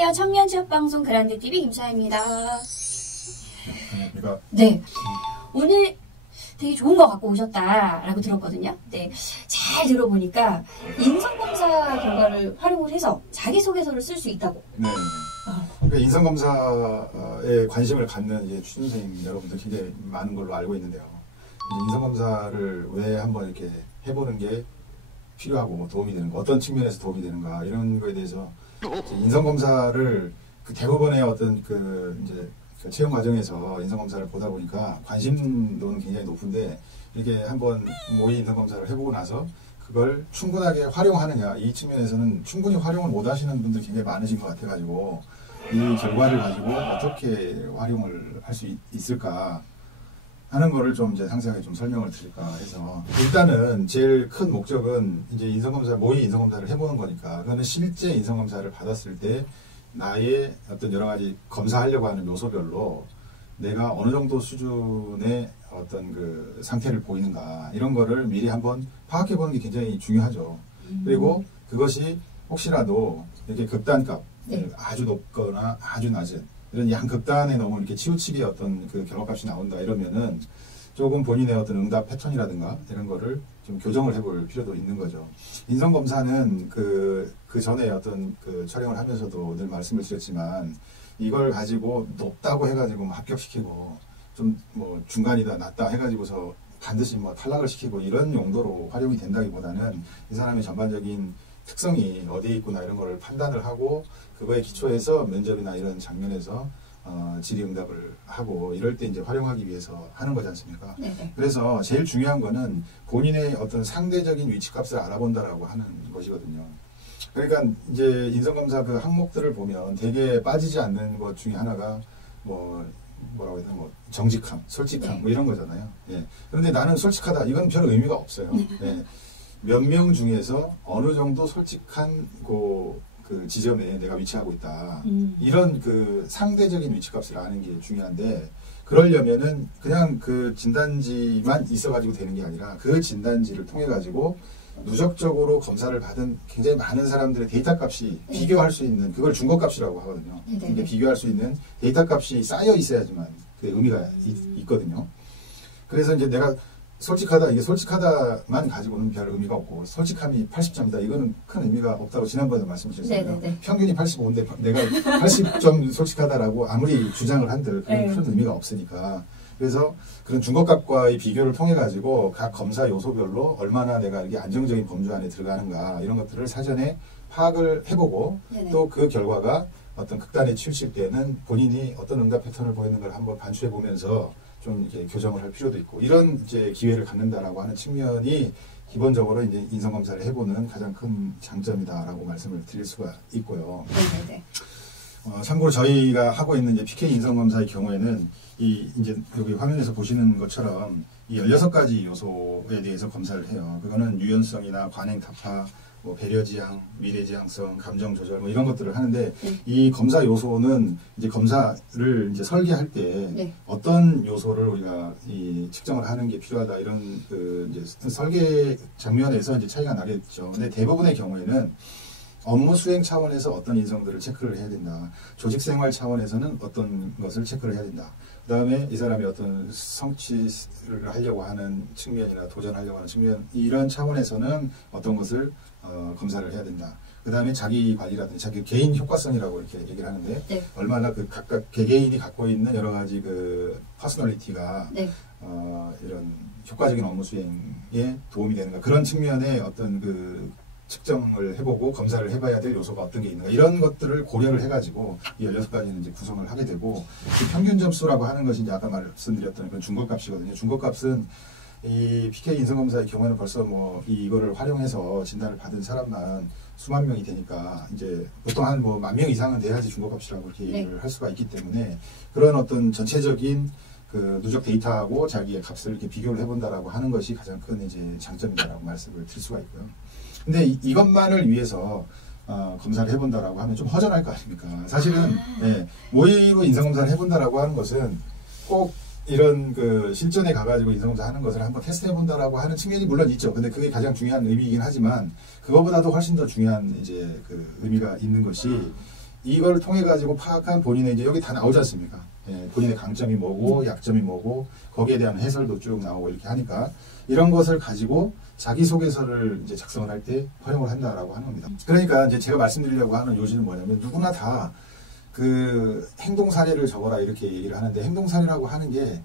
안녕하세요. 청년 취업방송 그란데TV 김차입니다. 그러니까 네. 오늘 되게 좋은 거 갖고 오셨다라고 들었거든요. 네. 잘 들어보니까 인성검사 결과를 활용을 해서 자기소개서를 쓸 수 있다고. 네. 그러니까 인성검사에 관심을 갖는 이제 취준생 여러분들 굉장히 많은 걸로 알고 있는데요. 인성검사를 왜 한번 이렇게 해보는 게 필요하고 뭐 도움이 되는가, 어떤 측면에서 도움이 되는가 이런 거에 대해서 인성검사를 그 대부분의 어떤 그 이제 그 채용 과정에서 인성검사를 보다 보니까 관심도는 굉장히 높은데 이렇게 한번 모의 인성검사를 해보고 나서 그걸 충분하게 활용하느냐 이 측면에서는 충분히 활용을 못 하시는 분들 굉장히 많으신 것 같아가지고 이 결과를 가지고 어떻게 활용을 할 수 있을까 하는 거를 좀 이제 상세하게 좀 설명을 드릴까 해서 일단은 제일 큰 목적은 이제 인성검사 모의 인성검사를 해보는 거니까 그거는 실제 인성검사를 받았을 때 나의 어떤 여러 가지 검사하려고 하는 요소별로 내가 어느 정도 수준의 어떤 그 상태를 보이는가 이런 거를 미리 한번 파악해 보는 게 굉장히 중요하죠. 그리고 그것이 혹시라도 이렇게 극단값 아주 높거나 아주 낮은 이런 양극단에 너무 이렇게 치우치게 어떤 그 결과값이 나온다 이러면은 조금 본인의 어떤 응답 패턴이라든가 이런 거를 좀 교정을 해볼 필요도 있는 거죠. 인성검사는 그 전에 어떤 그 촬영을 하면서도 늘 말씀을 드렸지만 이걸 가지고 높다고 해가지고 뭐 합격시키고 좀 뭐 중간이다 낮다 해가지고서 반드시 뭐 탈락을 시키고 이런 용도로 활용이 된다기보다는 이 사람의 전반적인 특성이 어디에 있구나 이런 거를 판단을 하고 그거에 기초해서 면접이나 이런 장면에서 질의응답을 하고 이럴 때 이제 활용하기 위해서 하는 거지 않습니까? 네네. 그래서 제일 중요한 거는 본인의 어떤 상대적인 위치값을 알아본다라고 하는 것이거든요. 그러니까 이제 인성검사 그 항목들을 보면 되게 빠지지 않는 것 중에 하나가 뭐라고 해야 되나 정직함, 솔직함 뭐 이런 거잖아요. 예. 그런데 나는 솔직하다 이건 별 의미가 없어요. 예. 몇 명 중에서 어느 정도 솔직한 그 지점에 내가 위치하고 있다. 이런 그 상대적인 위치값을 아는 게 중요한데 그러려면은 그냥 그 진단지만 있어가지고 되는 게 아니라 그 진단지를 통해 가지고 누적적으로 검사를 받은 굉장히 많은 사람들의 데이터 값이 비교할 수 있는 그걸 준거값이라고 하거든요. 근데 비교할 수 있는 데이터 값이 쌓여 있어야지만 그 의미가 있거든요. 그래서 이제 내가 솔직하다, 이게 솔직하다만 가지고는 별 의미가 없고, 솔직함이 80점이다. 이거는 큰 의미가 없다고 지난번에 말씀드렸잖아요. 평균이 85인데 내가 80점 솔직하다라고 아무리 주장을 한들 그런 큰 의미가 없으니까. 그래서 그런 준거값과의 비교를 통해 가지고 각 검사 요소별로 얼마나 내가 이게 안정적인 범주 안에 들어가는가 이런 것들을 사전에 파악을 해보고 또 그 결과가 어떤 극단에 치우칠 때는 본인이 어떤 응답 패턴을 보이는 걸 한번 반추해 보면서 좀 이렇게 교정을 할 필요도 있고 이런 이제 기회를 갖는다라고 하는 측면이 기본적으로 이제 인성검사를 해보는 가장 큰 장점이다라고 말씀을 드릴 수가 있고요. 참고로 저희가 하고 있는 이제 PK 인성검사의 경우에는 이제 여기 화면에서 보시는 것처럼 이 16가지 요소에 대해서 검사를 해요. 그거는 유연성이나 관행 타파, 뭐 배려지향, 미래지향성, 감정조절 뭐 이런 것들을 하는데 이 검사 요소는 이제 검사를 이제 설계할 때 어떤 요소를 우리가 측정을 하는 게 필요하다 이런 그 이제 설계 장면에서 이제 차이가 나겠죠. 근데 대부분의 경우에는 업무 수행 차원에서 어떤 인성들을 체크를 해야 된다. 조직 생활 차원에서는 어떤 것을 체크를 해야 된다. 그 다음에 이 사람이 어떤 성취를 하려고 하는 측면이나 도전하려고 하는 측면 이런 차원에서는 어떤 것을 검사를 해야 된다. 그 다음에 자기 관리라든지 자기 개인 효과성이라고 이렇게 얘기를 하는데 얼마나 그 각각 개개인이 갖고 있는 여러 가지 그 퍼스널리티가 이런 효과적인 업무 수행에 도움이 되는가 그런 측면의 어떤 그 측정을 해보고 검사를 해봐야 될 요소가 어떤 게 있는가 이런 것들을 고려를 해가지고 이 16가지는 이제 구성을 하게 되고 그 평균 점수라고 하는 것이 이제 아까 말씀드렸던 그런 준거값이거든요. 준거값은 이 PK 인성검사의 경우에는 벌써 뭐 이거를 활용해서 진단을 받은 사람만 수만 명이 되니까 이제 보통 한 뭐 10,000명 이상은 돼야지 준거값이라고 이렇게 얘기를 할 수가 있기 때문에 그런 어떤 전체적인 그 누적 데이터하고 자기의 값을 이렇게 비교를 해본다라고 하는 것이 가장 큰 이제 장점이다라고 말씀을 드릴 수가 있고요. 근데 이것만을 위해서 검사를 해본다라고 하면 좀 허전할 거 아닙니까? 사실은 모의로 인성검사를 해본다라고 하는 것은 꼭 이런 그 실전에 가가지고 인성검사 하는 것을 한번 테스트해본다라고 하는 측면이 물론 있죠. 근데 그게 가장 중요한 의미이긴 하지만 그거보다도 훨씬 더 중요한 이제 그 의미가 있는 것이 이걸 통해 가지고 파악한 본인의 이제 여기 다 나오지 않습니까? 예, 본인의 강점이 뭐고 약점이 뭐고 거기에 대한 해설도 쭉 나오고 이렇게 하니까 이런 것을 가지고 자기소개서를 이제 작성을 할 때 활용을 한다라고 하는 겁니다. 그러니까 이제 제가 말씀드리려고 하는 요지는 뭐냐면 누구나 다 그 행동 사례를 적어라 이렇게 얘기를 하는데 행동 사례라고 하는 게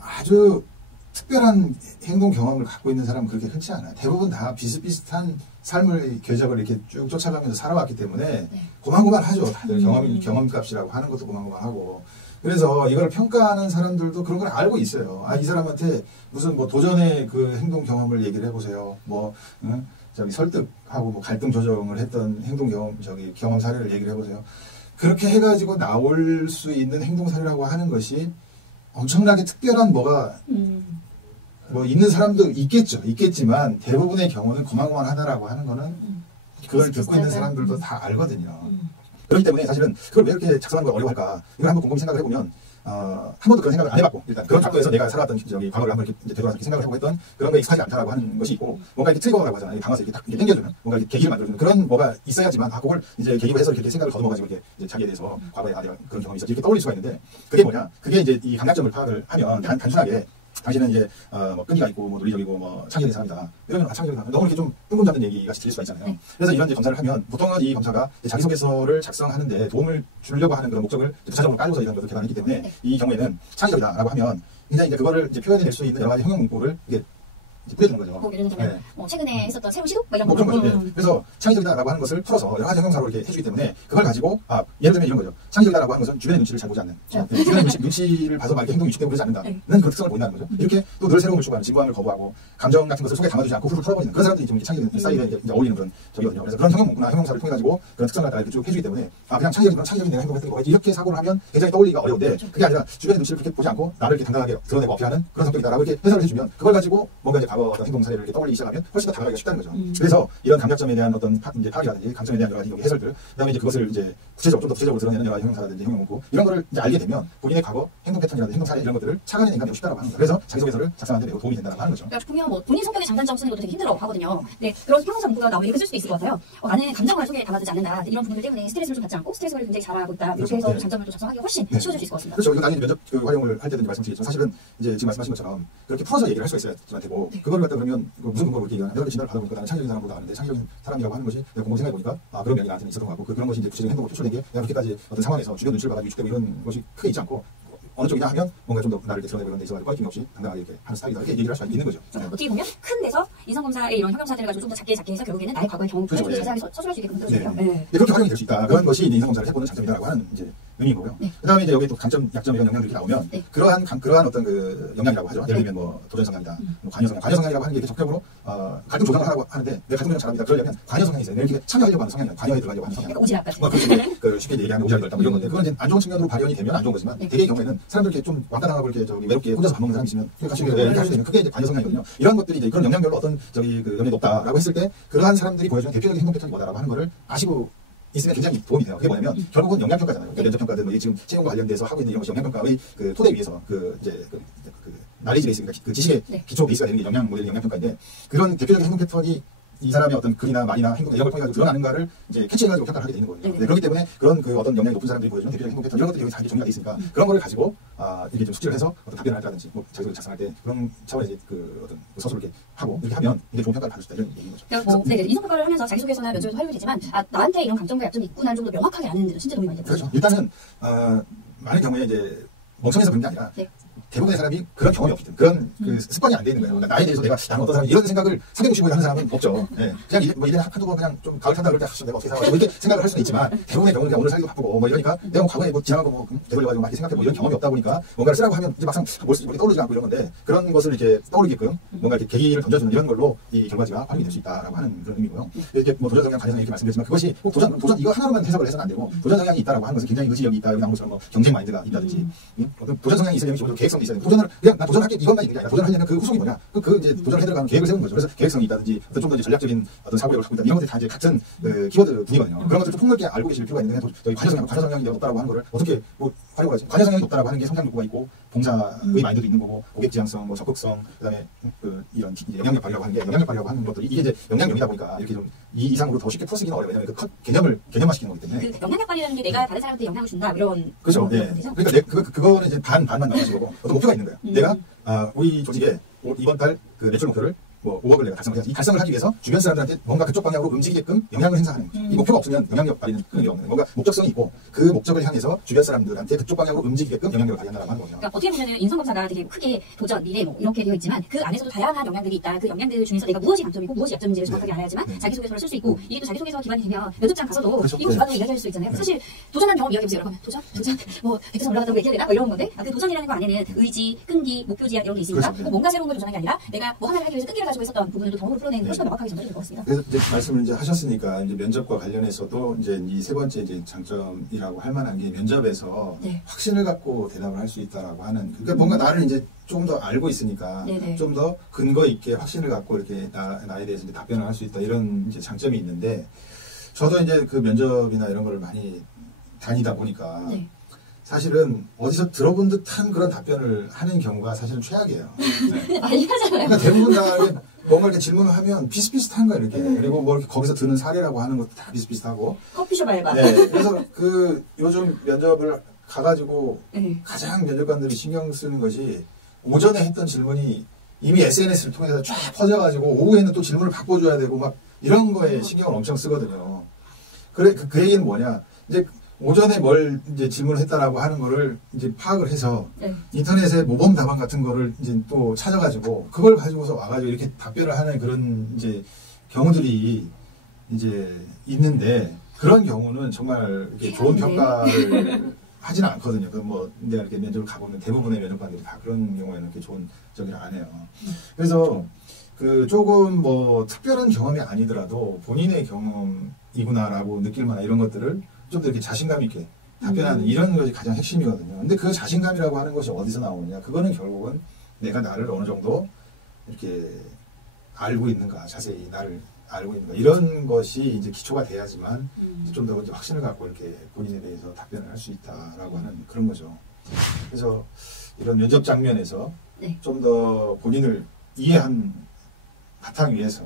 아주 특별한 행동 경험을 갖고 있는 사람은 그렇게 흔치 않아요. 대부분 다 비슷비슷한 삶의 궤적을 이렇게 쭉 쫓아가면서 살아왔기 때문에 고만고만하죠. 다들 경험값이라고 하는 것도 고만고만하고. 그래서 이걸 평가하는 사람들도 그런 걸 알고 있어요. 아, 이 사람한테 무슨 뭐 도전의 그 행동 경험을 얘기를 해보세요. 뭐 저기 설득하고 뭐 갈등 조정을 했던 행동 경험 사례를 얘기를 해보세요. 그렇게 해가지고 나올 수 있는 행동 사례라고 하는 것이 엄청나게 특별한 뭐가 뭐 있는 사람도 있겠지만 대부분의 경우는 고만고만하다라고 하는 거는 그걸 듣고 있는 사람들도 다 알거든요. 그렇기 때문에 사실은 그걸 왜 이렇게 작성하는 걸 어려워할까? 이걸 한번 곰곰이 생각을 해보면 한 번도 그런 생각을 안 해봤고 일단 그런 각도에서 내가 살아왔던 저기 과거를 한번 이렇게 되돌아서 생각을 해보고 했던 그런 거에 익숙하지 않다라고 하는 것이 있고 뭔가 이렇게 트리거라고 하잖아요. 강화서 이렇게 딱 이렇게 당겨주는 뭔가 이렇게 계기를 만들어주는 그런 뭐가 있어야지만 그걸 이제 계기로 해서 이렇게 생각을 더듬어가지고 이렇게 이제 자기에 대해서 과거에 내가 그런 경험이 있었지 이렇게 떠올릴 수가 있는데 그게 뭐냐? 그게 이제 이 강약점을 파악을 하면 단순하게 당신은 이제 뭐 끈기가 있고 뭐 논리적이고 뭐 창의적인 사람이다. 이러면 창의적인 사람 너무 이렇게 좀 뜬금 잡는 얘기 같이 들릴 수가 있잖아요. 그래서 이런 이제 검사를 하면 보통은 이 검사가 자기소개서를 작성하는데 도움을 주려고 하는 그런 목적을 부차적으로 깔고서 이런 것을 개발했기 때문에 이 경우에는 창의적이다라고 하면 굉장히 이제 그거를 이제 표현해낼 수 있는 여러 가지 형용 문구를 이게 뿌려주는 거죠. 뭐 예를 들면 뭐 최근에 했었던 새로운 시도? 뭐 이런 뭐 그런 거죠. 그래서 창의적이다라고 하는 것을 풀어서 여러 가지 형용사로 이렇게 해주기 때문에 그걸 가지고 예를 들면 이런 거죠. 창의적이다라고 하는 것은 주변의 눈치를 잘 보지 않는 주변의 눈치를 봐서 막 이렇게 행동이 위축되고 그러지 않는다는 그 특성을 보인다는 거죠. 이렇게 또 늘 새로운 걸 추구하는 진부함을 거부하고 감정 같은 것을 속에 담아두지 않고 훌훌 털어버리는 그런 사람들이 좀 창의적인 스타일에 이제 어울리는 그런 적이거든요. 그래서 그런 형용 문구나 형용사를 통해 가지고 그런 특성을 갖다가 이렇게 쭉 해주기 때문에 그냥 창의적인 내가 행동했던 게 뭐겠지 이렇게 사고를 하면 굉장히 떠올리기가 어려운데 그게 아니라 주변의 눈치를 그렇게 보지 않고 나를 이렇게 당당하게 드러내고 어필하는 그런 성격이다라고 이렇게 해설을 해주면 그걸 가지고 뭔가 이제 과거 어떤 행동 사례를 이렇게 떠올리기 시작하면 훨씬 더 다가가기가 쉽다는 거죠. 그래서 이런 강약점에 대한 어떤 이제 파악이라든지 강점에 대한 여러 가지 해설들, 그다음에 이제 그것을 이제 좀 더 구체적으로 드러내는 여러 가지 형용사라든지 형용 문구 이런 거를 이제 알게 되면 본인의 과거 행동 패턴이라든지 행동 사례 이런 것들을 착안해 인간이 쉽다라고 하는 거예요. 그래서 자기소개서를 작성하는 데 매우 도움이 된다고 하는 거죠. 그러니까 보면 뭐 본인 성격의 장단점 쓰는 것도 되게 힘들어 하거든요. 네, 그런 형용사 문구가 나오면 이렇게 쓸 수도 있을 것 같아요. 나는 감정을 속에 담아두지 않는다. 이런 부분들 때문에 스트레스를 좀 받지 않고 스트레스를 굉장히 잘하고 있다. 이렇게 해서 장점을 또 작성하기 훨씬 쉬워질 수 있을 것 같습니다. 그렇죠. 이거 나중에 면접 활용을 할 때든지 말씀드리겠지만 사실은 이제 지금 말씀하신 것처럼 그렇게 풀어서 얘기를 할 수가 있어야 되고 그거를 갖다 그러면 무슨 근거로 이렇게 내가 진단을 받아보니까 나는 창의적인 사람으로 나왔는데 창의적인 사람이라고 하는 것이 내가 공부 생각해보니까 그런 면이 나한테는 있었던 것 같고 그런 것이 이제 구체적인 행동으로 표출된 게 내가 그렇게까지 어떤 상황에서 주변 눈치를 받아서 위축되고 이런 것이 크게 있지 않고 어느 쪽이냐 하면 뭔가 좀 더 나를 이렇게 드러내고 이런 데 있어가지고 꺼짐이 없이 당당하게 이렇게 하는 스타일이다 이렇게 얘기를 할 수가 있는 거죠. 어떻게 보면 큰 데서 인성검사의 이런 형용사들을 가지고 좀 더 작게 해서 결국에는 나의 과거의 경험을 그렇죠. 자세하게 서술할 수 있게끔 만들어주고요. 그렇게 활용이 될 수 있다. 그런 것이 이제 인성검사를 해보는 장점이다라고 하는 이제 의미고요. 그다음에 이제 여기 또 강점, 약점 이런 영향들이 나오면 그러한 어떤 그 영향이라고 하죠. 예를 들면 뭐 도전 성향이다, 뭐 관여 성향이라고 하는 게 이렇게 적극적으로 갈등 조정을 하라고 하는데 내가 갈등 조정 잘합니다. 그러려면 관여 성향이 있어요. 이렇게 참여하려고 하는 성향이 관여에 들어가려고 하는 성향. 오지랖 같은. 그 쉽게 얘기하는 오지랖 결단 이런 건데 그건 이제 안 좋은 측면으로 발현이 되면 안 좋은 거지만 대개의 경우에는 사람들 이렇게 좀 왕따당하고 이렇게 저기 외롭게 혼자서 밥 먹는 사람이 있으면 같이 이렇게 할 수 있는 그게 이제 관여 성향이거든요. 이런 것들이 이제 그런 영향별로 어떤 저기 그 영향이 높다라고 했을 때 그러한 사람들이 보여주는 대표적인 행동 패턴이 뭐다라고 하는 거를 아시고 있으면 굉장히 도움이 돼요. 그게 뭐냐면 결국은 영양평가잖아요. 면접평가든 뭐 지금 채용과 관련돼서 하고 있는 이런 것이 영양평가의 그 토대 위에서 그 나레지 베이스, 그러니까 그 지식의 기초 베이스가 되는 게 영양 모델 영양평가인데 그런 대표적인 행동 패턴이 이 사람의 어떤 글이나 말이나 행동 이런 걸 통해 가지고 드러나는가를 이제 캐치해가지고 평가를 하게 되는 거예요. 그렇기 때문에 그런 그 어떤 영향이 높은 사람들이 보여주는 대표적인 행동 패턴 이런 것들이 여기 다 정리가 돼 있으니까 그런 거를 가지고 이게 좀 숙지를 해서 어떤 답변을 할다든지 뭐 자기소개 작성할 때 그런 차원의 이제 그 어떤 서술을 이렇게 하고 이렇게 하면 이게 좋은 평가를 받을 수 있다 이런 얘기인 거죠. 인성평가를 하면서 자기소개서나 면접에서 활용이 되지만 나한테 이런 강점과 약점이 있구나를 좀 더 명확하게 아는 데도 진짜 도움이 많이 됩니다. 그렇죠. 일단은 많은 경우에 이제 멍청해서 그런 게 아니라 대부분의 사람이 그런 경험이 없기 때문에 그런 그 습관이 안 돼 있는 거예요. 그러니까 나에 대해서 내가 나는 어떤 사람이 이런 생각을 365일 하는 사람은 없죠. 그냥 뭐 이래 한두 번 그냥 좀 가을 탄다 그럴 때 내가 어떻게 살아가지고 이렇게 생각을 할 수는 있지만 대부분의 경우는 그냥 오늘 살기도 바쁘고 뭐 이러니까 내가 뭐 과거에 뭐 지나간 거뭐 되돌려가지고 막 생각해 뭐 이런 경험이 없다 보니까 뭔가를 쓰라고 하면 이제 막상 머리 떠오르지 않고 이런 건데 그런 것을 이렇게 떠올리게끔 뭔가 이렇게 계기를 던져주는 이런 걸로 이 결과지가 활용이 될 수 있다라고 하는 그런 의미고요. 이렇게 뭐 도전 성향, 관여 성향 이렇게 말씀드렸지만 그것이 꼭 도전 이거 하나로만 해석을 해서는 안 되고 도전 성향이 있다라고 하는 것은 굉장히 의지력이 있다 여기 나온 것처럼 뭐 경쟁 마인드가 있다든지 어떤 도전 성향이 있으려면 기본적으로 계획성이 있어야 돼. 도전을 그냥 나 도전할게 이것만 있는 게 아니라 도전하려면 그 후속이 뭐냐 그 이제 도전을 해들어가는 계획을 세우는 거죠. 그래서 계획성이 있다든지 어떤 좀 더 전략적인 어떤 사고력을 갖고 있다 이런 것들이 다 이제 같은 그 키워드 분이거든요. 그런 것들 좀 폭넓게 알고 계실 필요가 있는데 저희 관여 성향이 높다라고 하는 거를 어떻게 뭐 활용을 하지? 관여 성향이 높다라고 하는 게 성장 욕구가 있고 봉사의 마인드도 있는 거고 고객 지향성, 뭐 적극성, 그다음에 이런 이제 영향력 발휘라고 하는 게 영향력 발휘라고 하는 것들이 이게 이제 영향력이다 보니까 이렇게 좀 이 이상으로 더 쉽게 풀어쓰기는 어려워요. 왜냐면 그 개념화시키는 거기 때문에. 그 영향력 발휘라는 게 내가 다른 사람한테 영향을 준다 이런. 그렇죠. 네. 그러니까 그거는 이제 반만 나눠진 거고 어떤 목표가 있는 거예요. 내가 우리 조직에 이번 달 그 매출 목표를 뭐 5억을 내가 달성을 해야지. 이 달성을 하기 위해서 주변 사람들한테 뭔가 그쪽 방향으로 움직이게끔 영향을 행사하는 거죠. 이 목표가 없으면 영향력 발휘는 끈이 없는 거예요. 뭔가 목적성이 있고 그 목적을 향해서 주변 사람들한테 그쪽 방향으로 움직이게끔 영향력을 발휘한다고 하는 거죠. 그러니까 어떻게 보면은 인성검사가 되게 크게 도전, 미래 뭐 이렇게 되어 있지만 그 안에서도 다양한 영향들이 있다. 그 영향들 중에서 내가 무엇이 강점이고 무엇이 약점인지를 정확하게 알아야지만 자기소개서를 쓸 수 있고 이게 또 자기소개서 기반이 되면 면접장 가서도 그렇죠. 이거 기반으로 이야기할 수 있잖아요. 사실 도전한 경험 이야기해보세요. 그러면 도전? 뭐 백두산 올라갔다고 얘기해야 되나? 뭐 이런 건데 그 도전이라는 거 안에는 의지, 끈기, 목표 지향 이런 게 있으니까 그렇죠. 꼭 뭔가 새로운 걸 도전한 게 아니라 내가 뭐 하나를 하기 위해서 끈기를 가지고 있었던 부분을 더 풀어내는 훨씬 더 명확하게 전달이 될 것 같습니다. 그래서 이제 말씀을 이제 하셨으니까 이제 면접과 관련해서도 이제 이 세 번째 이제 장점이라고 할 만한 게 면접에서 확신을 갖고 대답을 할 수 있다라고 하는 그러니까 뭔가 나를 이제 좀 더 알고 있으니까 좀 더 근거 있게 확신을 갖고 이렇게 나에 대해서 이제 답변을 할 수 있다 이런 이제 장점이 있는데 저도 이제 그 면접이나 이런 걸 많이 다니다 보니까 사실은 어디서 들어본 듯한 그런 답변을 하는 경우가 사실은 최악이에요. 네. 많이 하잖아요. 그러니까 대부분 다 뭔가 이렇게 질문을 하면 비슷비슷한 거예요, 이렇게. 그리고 뭐 이렇게 거기서 드는 사례라고 하는 것도 다 비슷비슷하고. 커피숍 알바. 네. 그래서 그 요즘 면접을 가가지고 가장 면접관들이 신경 쓰는 것이 오전에 했던 질문이 이미 SNS를 통해서 쫙 퍼져가지고 오후에는 또 질문을 바꿔줘야 되고 막 이런 거에 신경을 엄청 쓰거든요. 그래, 그 얘기는 뭐냐. 이제 오전에 뭘 이제 질문을 했다라고 하는 거를 이제 파악을 해서 인터넷에 모범 답안 같은 거를 이제 또 찾아가지고 그걸 가지고서 와가지고 이렇게 답변을 하는 그런 이제 경우들이 이제 있는데 그런 경우는 정말 이렇게 좋은 평가를 하지는 않거든요. 그 뭐 내가 이렇게 면접을 가보면 대부분의 면접관들이 다 그런 경우에는 이렇게 좋은 저기를 안 해요. 그래서 그 조금 뭐 특별한 경험이 아니더라도 본인의 경험이구나라고 느낄 만한 이런 것들을 좀 더 이렇게 자신감 있게 답변하는 이런 것이 가장 핵심이거든요. 근데 그 자신감이라고 하는 것이 어디서 나오느냐? 그거는 결국은 내가 나를 어느 정도 이렇게 알고 있는가, 자세히 나를 알고 있는가 이런 것이 이제 기초가 돼야지만 좀 더 확신을 갖고 이렇게 본인에 대해서 답변을 할 수 있다라고 하는 그런 거죠. 그래서 이런 면접 장면에서 좀 더 본인을 이해한 바탕 위에서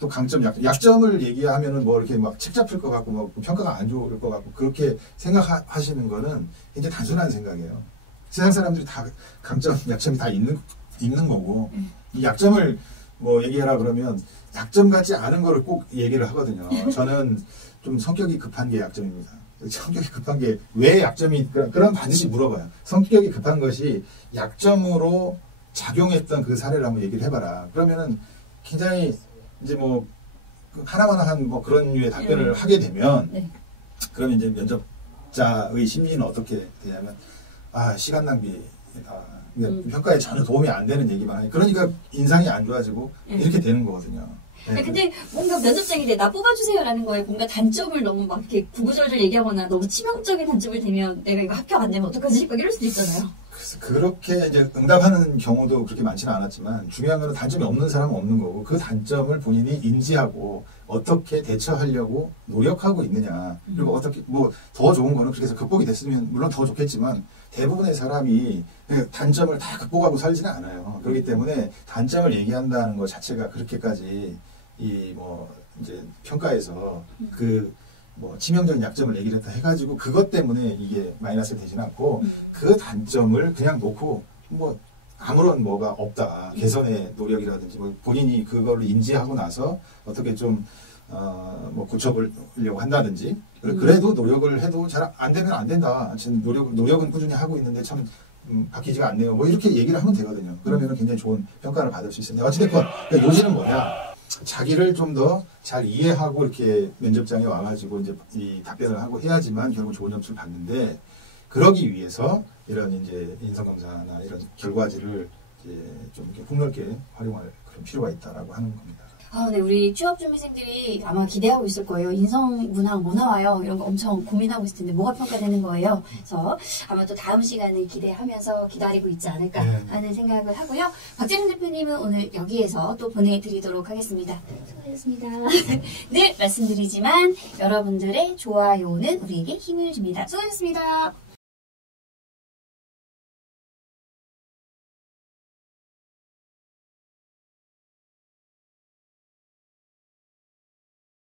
또 강점, 약점을 얘기하면은 뭐 이렇게 막 책 잡힐 것 같고 뭐 평가가 안 좋을 것 같고 그렇게 생각하시는 거는 굉장히 단순한 생각이에요. 세상 사람들이 다 강점, 약점이 다 있는 거고 이 약점을 뭐 얘기해라 그러면 약점 같지 않은 거를 꼭 얘기를 하거든요. 저는 좀 성격이 급한 게 약점입니다. 성격이 급한 게 왜 약점이 그럼 반드시 물어봐요. 성격이 급한 것이 약점으로 작용했던 그 사례를 한번 얘기를 해봐라. 그러면은 굉장히 이제 뭐 하나하나 뭐 그런 류의 답변을 하게 되면 그러면 이제 면접자의 심리는 어떻게 되냐면 시간 낭비다. 평가에 전혀 도움이 안 되는 얘기만 하니 그러니까 인상이 안 좋아지고 이렇게 되는 거거든요. 근데 뭔가 면접장인데 나 뽑아주세요라는 거에 뭔가 단점을 너무 막 이렇게 구구절절 얘기하거나 너무 치명적인 단점을 대면 내가 이거 합격 안 되면 어떡하지? 막 이럴 수도 있잖아요. 그래서 그렇게 이제 응답하는 경우도 그렇게 많지는 않았지만 중요한 건 단점이 없는 사람은 없는 거고 그 단점을 본인이 인지하고 어떻게 대처하려고 노력하고 있느냐 그리고 어떻게 뭐 더 좋은 거는 그렇게 해서 극복이 됐으면 물론 더 좋겠지만 대부분의 사람이 단점을 다 극복하고 살지는 않아요. 그렇기 때문에 단점을 얘기한다는 것 자체가 그렇게까지 이 뭐 이제 평가에서 그 뭐 치명적인 약점을 얘기를 했다 해가지고 그것 때문에 이게 마이너스 되지는 않고 그 단점을 그냥 놓고 뭐 아무런 뭐가 없다 개선의 노력이라든지 뭐 본인이 그거를 인지하고 나서 어떻게 좀 뭐 고쳐보려고 한다든지 그래도 노력을 해도 잘 안 되면 안 된다. 지금 노력은 꾸준히 하고 있는데 참 바뀌지가 않네요. 뭐 이렇게 얘기를 하면 되거든요. 그러면 굉장히 좋은 평가를 받을 수 있습니다. 어찌됐건 그러니까 요지는 뭐냐? 자기를 좀 더 잘 이해하고 이렇게 면접장에 와가지고 이제 이 답변을 하고 해야지만 결국 좋은 점수를 받는데 그러기 위해서 이런 이제 인성검사나 이런 결과지를 이제 좀 이렇게 폭넓게 활용할 그런 필요가 있다라고 하는 겁니다. 네, 우리 취업준비생들이 아마 기대하고 있을 거예요. 인성문항 뭐 나와요? 이런 거 엄청 고민하고 있을 텐데 뭐가 평가되는 거예요? 그래서 아마 또 다음 시간을 기대하면서 기다리고 있지 않을까 하는 생각을 하고요. 박재민 대표님은 오늘 여기에서 또 보내드리도록 하겠습니다. 수고하셨습니다. 늘 말씀드리지만 여러분들의 좋아요는 우리에게 힘을 줍니다. 수고하셨습니다.